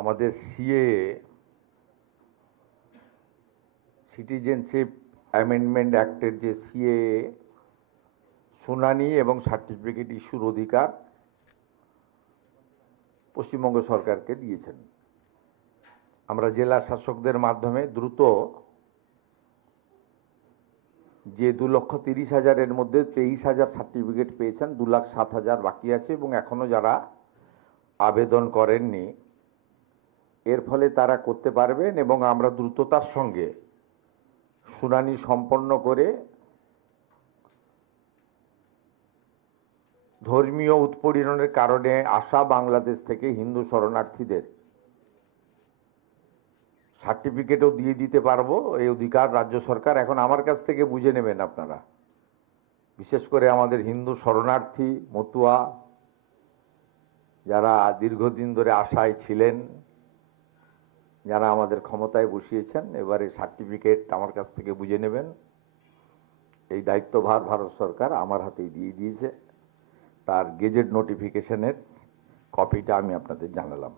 আমাদের CAA citizenship amendment অ্যাক্টের যে CAA শুনানি এবং সার্টিফিকেট ইস্যুর অধিকার পশ্চিমবঙ্গ সরকারকে দিয়েছেন। আমরা জেলা শাসকদের মাধ্যমে দ্রুত যে 2,30,000-এর মধ্যে 23,000 সার্টিফিকেট পেয়েছেন, 2,07,000 বাকি আছে এবং এখনও যারা আবেদন করেননি, এর ফলে তারা করতে পারবেন এবং আমরা দ্রুততার সঙ্গে শুনানি সম্পন্ন করে ধর্মীয় উৎপীড়নের কারণে আসা বাংলাদেশ থেকে হিন্দু শরণার্থীদের সার্টিফিকেটও দিয়ে দিতে পারবো। এই অধিকার রাজ্য সরকার এখন আমার কাছ থেকে বুঝে নেবেন আপনারা। বিশেষ করে আমাদের হিন্দু শরণার্থী মতুয়া যারা দীর্ঘদিন ধরে আশায় ছিলেন, যারা আমাদের ক্ষমতায় বসিয়েছেন, এবারে সার্টিফিকেট আমার কাছ থেকে বুঝে নেবেন। এই দায়িত্বভার ভারত সরকার আমার হাতেই দিয়ে দিয়েছে। তার গেজেট নোটিফিকেশনের কপিটা আমি আপনাদের জানালাম।